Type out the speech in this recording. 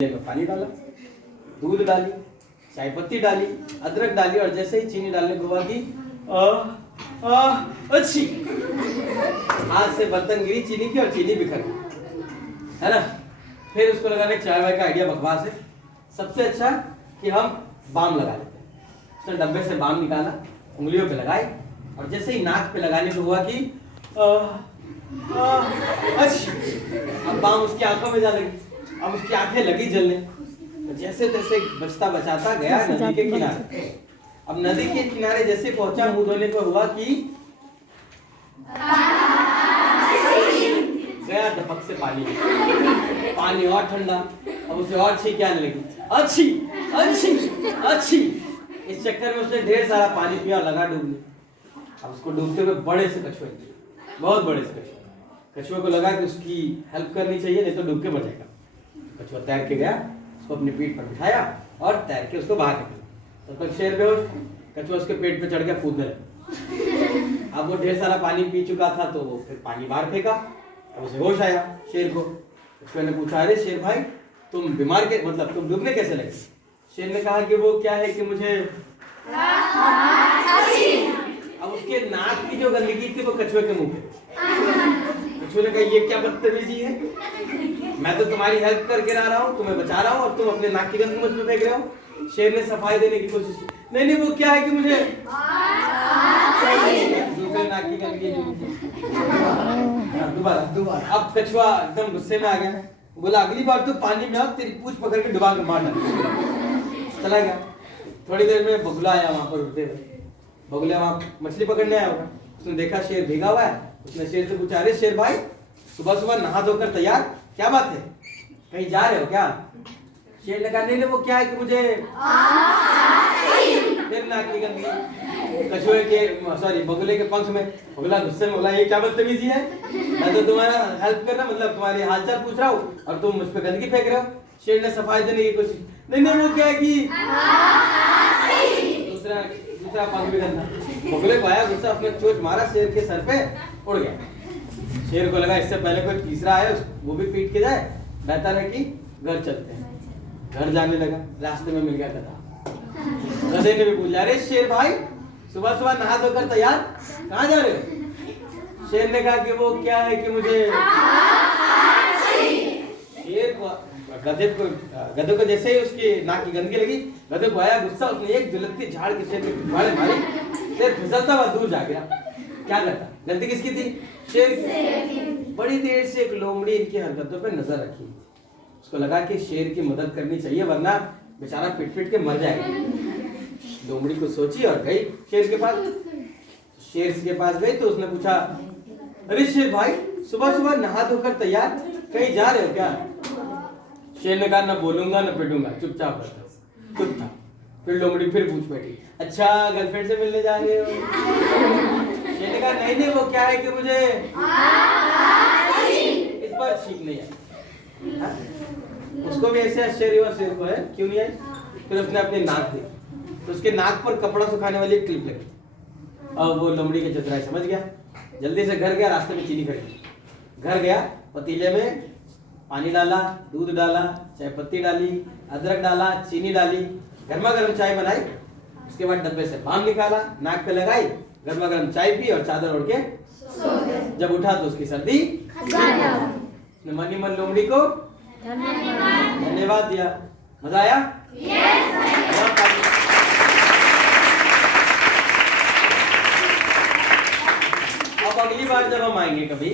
में पानी डाला, दूध डाली, चाय पत्ती डाली, अदरक डाली और जैसे ही चीनी डालने को हुआ कि अच्छी हाथ से बर्तन गिरी चीनी की और चीनी बिखर गई, है ना। फिर उसको लगाने चाय वाय का आइडिया बकवास है। सबसे अच्छा कि हम बाम लगा लेते हैं। उसने डब्बे से बाम निकाला, उंगलियों पे लगाई और जैसे ही नाक पे लगाने को हुआ कि अच्छी, अब बाम उसकी आंखों में जा लगी। अब उसकी आंखें लगी जलने, तो जैसे तैसे बचता बचाता गया नदी के किनारे। अब नदी के किनारे जैसे पहुंचा, मुंह धोने को हुआ कि गया टपक से पानी और ठंडा। अब उसे और छींके आने लगी, अच्छी अच्छी अच्छी। इस चक्कर में उसने ढेर सारा पानी पिया, लगा डूबने। अब उसको डूबते हुए बड़े से कछुए, बहुत बड़े से कछुए को लगा कि उसकी हेल्प करनी चाहिए, नहीं तो डूब के मर जाएगा। कछुआ तैर के गया, उसको अपनी पीठ पर बिठाया और तैर के उसको बाहर निकाला। तब तक शेर बेहोश, कछुआ उसके पेट पे चढ़ के कूदने लगा। अब वो ढेर सारा पानी पी चुका था, तो वो फिर पानी बाहर फेंका। अब उसे होश आया शेर को। कछुए ने पूछा, अरे शेर भाई, तुम बीमार के मतलब तुम डूबने कैसे लगे? शेर ने कहा कि वो क्या है कि मुझे अब उसके नाक की जो गंदगी थी वो कछुए के मुंह पे। कछुए ने कहा, ये क्या बदतमीजी है, मैं तो तुम्हारी हेल्प करके रहा हूँ, तुम्हें बचा रहा हूँ और तुम अपने नाक की गंदगी मुझ पे फेंक रहे हो। शेर ने सफाई देने की कोशिश की, नहीं वो क्या है कि मुझे दूसरे नाक की गंदगी दोबारा। अब कछुआ एकदम गुस्से में आ गया, बोला अगली बार तो पानी में आओ, तेरी पूंछ पकड़ के डुबा के मार डालूंगा। चला गया। थोड़ी देर में बगुला आया वहां पर उठते हुए। बगुला वहां मछली पकड़ने आया होगा, उसने देखा शेर भीगा हुआ है। उसने शेर से पूछा, अरे शेर भाई, सुबह सुबह नहा धोकर तैयार, क्या बात है, कहीं जा रहे हो क्या? शेर ने कहा, नहीं वो क्या है कि मुझे फिर नाक की गंदगी। कछुए के सॉरी बगुले के पंख में। बगुला गुस्से में बोला, ये क्या बदतमीजी है, मैं तो तुम्हारा हेल्प कर रहा, मतलब तुम्हारी हालचाल पूछ रहा हूँ और तुम मुझ पे गंदगी फेंक रहे हो। शेर ने सफाई देने की कोशिश, नहीं वो क्या है कि दूसरा पंख भी गंदा। बगुले को आया गुस्सा, उसने चोट मारा शेर के सर पे, उड़ गया। शेर को लगा इससे पहले कोई तीसरा आए वो भी पीट के जाए, बेहतर है कि घर चलते हैं। घर जाने लगा, रास्ते में मिल गया गधा। गधे ने भी पूछा, अरे शेर भाई, सुबह सुबह नहा धोकर तैयार, कहाँ जा रहे हो? शेर ने कहा कि वो क्या है कि मुझे शेर को गधे को जैसे ही उसकी नाक की गंदगी लगी, गधे को आया गुस्सा, उसने एक झुलकती झाड़ के शेर के पिछवाड़े मारी। शेर फिसलता हुआ दूर जा गया। क्या करता, गलती किसकी थी? शेर। बड़ी देर से एक लोमड़ी इनकी हरकतों पे नजर रखी। उसको लगा कि शेर की मदद करनी चाहिए, वरना बेचारा पिट के मर जाएगा। लोमड़ी को सोची और गई शेर के पास। शेर के पास गई तो उसने पूछा, अरे शेर भाई, सुबह सुबह नहा धोकर तैयार, कहीं जा रहे हो क्या? शेर ने कहा, ना बोलूंगा ना पिटूंगा, चुपचाप रहता। चुप था। फिर लोमड़ी फिर पूछ बैठी, अच्छा गर्लफ्रेंड से मिलने जा रहे हो? शेर ने कहा, नहीं वो क्या है कि मुझे इस बार ठीक नहीं है। उसको भी ऐसे आश्चर्य हुआ शेर को, है क्यों नहीं आई? फिर उसने अपनी नाक दी, तो उसके नाक पर कपड़ा सुखाने वाली एक क्लिप लगी। अब वो लोमड़ी के चतुराई समझ गया, जल्दी से घर गया, रास्ते में चीनी खरीदी। घर गया, पतीले में पानी डाला, दूध डाला, चाय पत्ती डाली, अदरक डाला, चीनी डाली, गर्मा गर्म चाय बनाई। उसके बाद डब्बे से बाम निकाला, नाक पे लगाई, गर्मा गर्म चाय पी और चादर ओढ़ के जब उठा तो उसकी सर्दी। मन ही मन लोमड़ी को धन्यवाद दिया। मजा आया? अब अगली बार जब हम आएंगे कभी